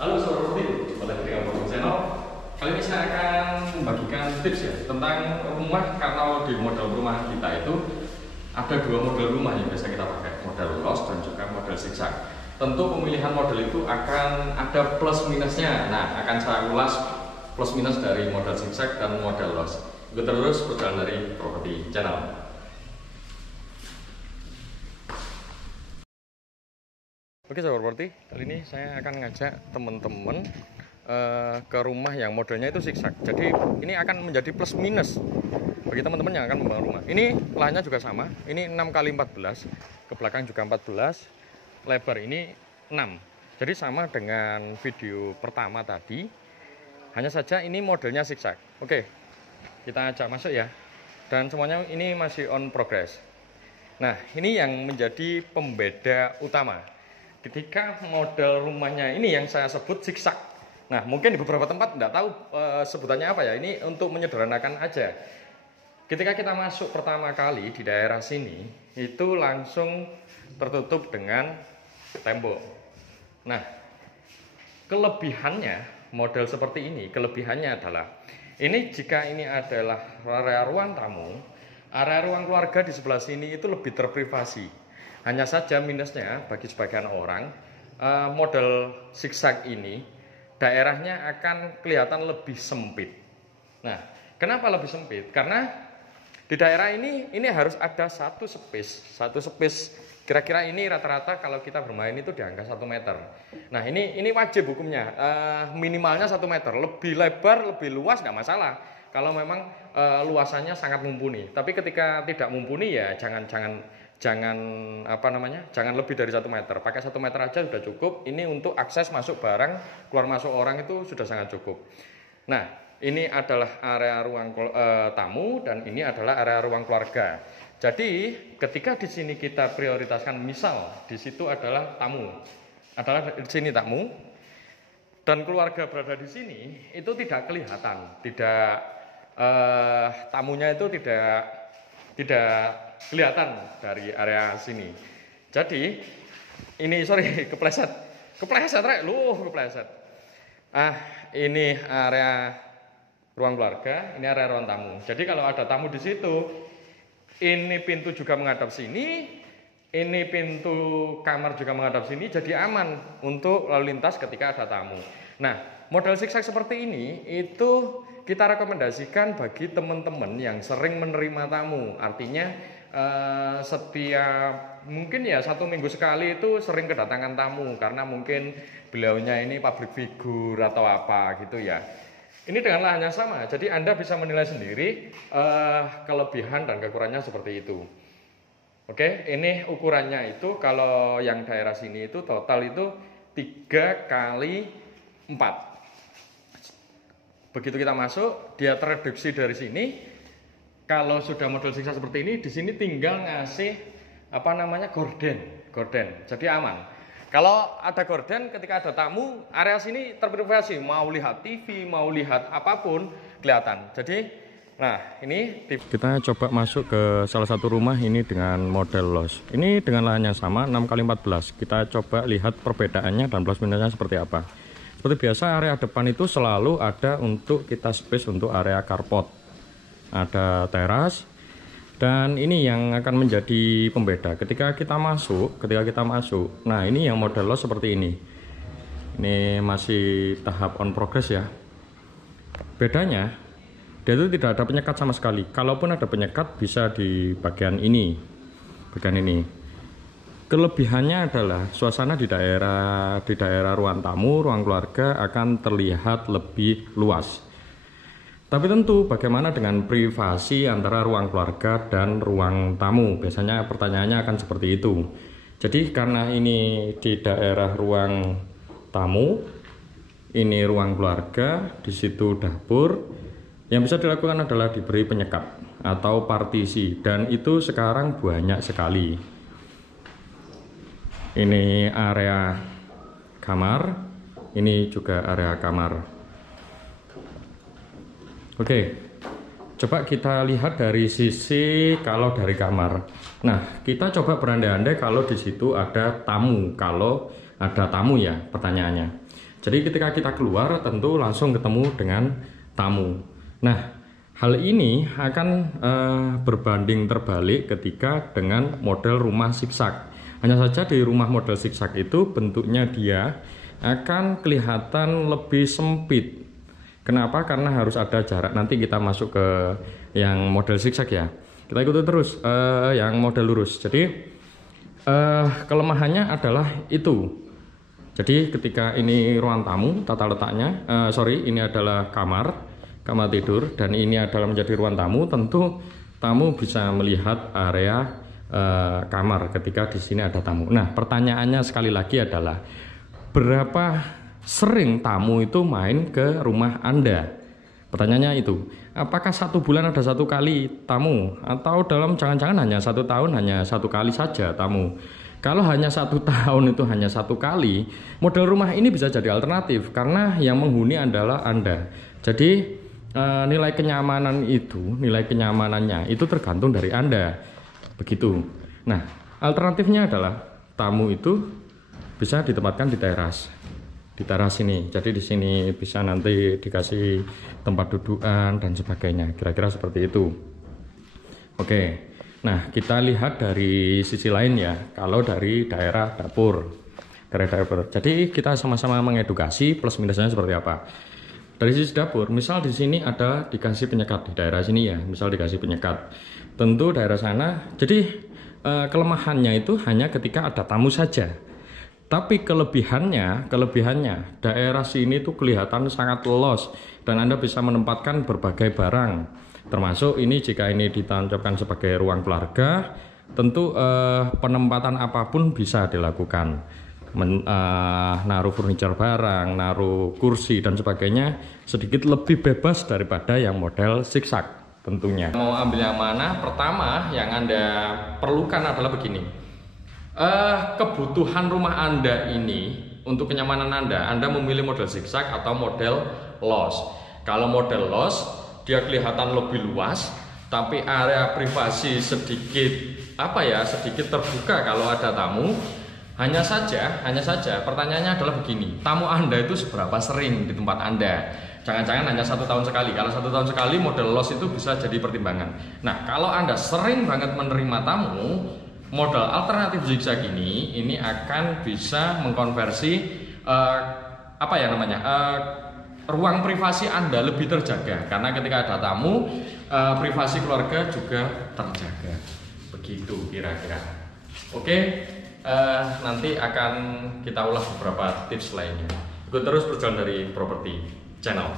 Halo Sobat Roti, kembali lagi dengan Bang Channel. Kali ini saya akan membagikan tips ya tentang rumah. Karena di model rumah kita itu ada dua model rumah yang biasa kita pakai, model loft dan juga model zigzag. Tentu pemilihan model itu akan ada plus minusnya. Nah, akan saya ulas plus minus dari model zigzag dan model loft. Ikuti terus perjalanan dari Property Channel. Oke Sobat Property, kali ini saya akan ngajak teman-teman ke rumah yang modelnya itu zigzag. Jadi ini akan menjadi plus minus bagi teman-teman yang akan membangun rumah. Ini lahannya juga sama, ini 6x14, ke belakang juga 14, lebar ini 6. Jadi sama dengan video pertama tadi, hanya saja ini modelnya zigzag. Oke, kita ajak masuk ya. Dan semuanya ini masih on progress. Nah, ini yang menjadi pembeda utama. Ketika model rumahnya ini yang saya sebut zigzag. Nah, mungkin di beberapa tempat tidak tahu sebutannya apa ya. Ini untuk menyederhanakan aja. Ketika kita masuk pertama kali di daerah sini, itu langsung tertutup dengan tembok. Nah, kelebihannya model seperti ini, kelebihannya adalah ini jika ini adalah area ruang tamu, area ruang keluarga di sebelah sini itu lebih terprivasi. Hanya saja minusnya bagi sebagian orang, model zigzag ini daerahnya akan kelihatan lebih sempit. Nah, kenapa lebih sempit? Karena di daerah ini harus ada satu space. Kira-kira ini rata-rata kalau kita bermain itu di angka 1 meter. Nah, ini wajib hukumnya, minimalnya 1 meter. Lebih lebar, lebih luas nggak masalah. Kalau memang luasannya sangat mumpuni. Tapi ketika tidak mumpuni ya jangan lebih dari 1 meter. Pakai 1 meter aja sudah cukup. Ini untuk akses masuk barang, keluar masuk orang itu sudah sangat cukup. Nah, ini adalah area ruang tamu dan ini adalah area ruang keluarga. Jadi ketika di sini kita prioritaskan, misal di situ adalah tamu, di sini tamu dan keluarga berada di sini, itu tidak kelihatan, tamunya itu tidak kelihatan dari area sini. Jadi ini kepleset. Ini area ruang keluarga, ini area ruang tamu. Jadi kalau ada tamu di situ, ini pintu juga menghadap sini, ini pintu kamar juga menghadap sini, jadi aman untuk lalu lintas ketika ada tamu. Nah, model zigzag seperti ini itu kita rekomendasikan bagi teman-teman yang sering menerima tamu. Artinya setiap mungkin ya 1 minggu sekali itu sering kedatangan tamu karena mungkin beliaunya ini public figure atau apa gitu ya. Ini dengan lahannya sama, jadi Anda bisa menilai sendiri kelebihan dan kekurangannya seperti itu. Oke, ini ukurannya itu kalau yang daerah sini itu total itu 3x4. Begitu kita masuk, dia tereduksi dari sini. Kalau sudah model zigzag seperti ini, di sini tinggal ngasih gorden. Jadi aman. Kalau ada gorden, ketika ada tamu, area sini terprivasi. Mau lihat TV, mau lihat apapun, kelihatan. Jadi, nah ini kita coba masuk ke salah satu rumah ini dengan model loft. Ini dengan lahannya sama, 6x14. Kita coba lihat perbedaannya dan plus minusnya seperti apa. Seperti biasa, area depan itu selalu ada untuk kita space untuk area carport. Ada teras. Dan ini yang akan menjadi pembeda ketika kita masuk. Nah, ini yang model loft seperti ini. Ini masih tahap on progress ya. Bedanya, dia itu tidak ada penyekat sama sekali. Kalaupun ada penyekat bisa di bagian ini. Kelebihannya adalah suasana di daerah ruang tamu, ruang keluarga akan terlihat lebih luas. Tapi tentu bagaimana dengan privasi antara ruang keluarga dan ruang tamu? Biasanya pertanyaannya akan seperti itu. Jadi karena ini di daerah ruang tamu, ini ruang keluarga, di situ dapur, yang bisa dilakukan adalah diberi penyekat atau partisi, dan itu sekarang banyak sekali. Ini area kamar, ini juga area kamar. Oke, coba kita lihat dari sisi kalau dari kamar. Nah, kita coba berandai-andai kalau di situ ada tamu. Kalau ada tamu ya pertanyaannya. Jadi ketika kita keluar tentu langsung ketemu dengan tamu. Nah, hal ini akan berbanding terbalik ketika dengan model rumah zigzag. Hanya saja di rumah model zigzag itu bentuknya dia akan kelihatan lebih sempit. Kenapa? Karena harus ada jarak. Nanti kita masuk ke yang model zigzag ya. Kita ikuti terus yang model lurus. Jadi kelemahannya adalah itu. Jadi ketika ini ruang tamu, tata letaknya, ini adalah kamar tidur, dan ini adalah menjadi ruang tamu. Tentu tamu bisa melihat area kamar ketika di sini ada tamu. Nah, pertanyaannya sekali lagi adalah berapa sering tamu itu main ke rumah Anda? Pertanyaannya itu, apakah 1 bulan ada 1 kali tamu, atau dalam jangan-jangan hanya 1 tahun hanya 1 kali saja tamu? Kalau hanya 1 tahun itu hanya 1 kali, model rumah ini bisa jadi alternatif karena yang menghuni adalah Anda. Jadi nilai kenyamanannya itu tergantung dari Anda. Begitu. Nah, alternatifnya adalah tamu itu bisa ditempatkan di teras. Di teras ini. Jadi di sini bisa nanti dikasih tempat dudukan dan sebagainya. Kira-kira seperti itu. Oke. Nah, kita lihat dari sisi lain ya. Kalau dari daerah dapur. Jadi kita sama-sama mengedukasi plus minusnya seperti apa. Dari sisi dapur, misal di sini ada dikasih penyekat di daerah sini ya, misal dikasih penyekat. Tentu daerah sana, jadi kelemahannya itu hanya ketika ada tamu saja. Tapi kelebihannya daerah sini tuh kelihatan sangat luas dan Anda bisa menempatkan berbagai barang. Termasuk ini jika ini ditancapkan sebagai ruang keluarga, tentu penempatan apapun bisa dilakukan. Naruh furniture barang, naruh kursi dan sebagainya sedikit lebih bebas daripada yang model zigzag tentunya. Mau ambil yang mana? Pertama yang Anda perlukan adalah begini. Kebutuhan rumah Anda ini untuk kenyamanan Anda memilih model zigzag atau model loft. Kalau model loft dia kelihatan lebih luas, tapi area privasi sedikit terbuka kalau ada tamu. Hanya saja pertanyaannya adalah begini, tamu Anda itu seberapa sering di tempat Anda? Jangan-jangan hanya 1 tahun sekali. Kalau 1 tahun sekali model loft itu bisa jadi pertimbangan. Nah, kalau Anda sering banget menerima tamu, model alternatif zigzag ini akan bisa mengkonversi ruang privasi Anda lebih terjaga. Karena ketika ada tamu, privasi keluarga juga terjaga. Begitu kira-kira. Oke. Nanti akan kita ulas beberapa tips lainnya. Ikut terus berjalan dari Property Channel.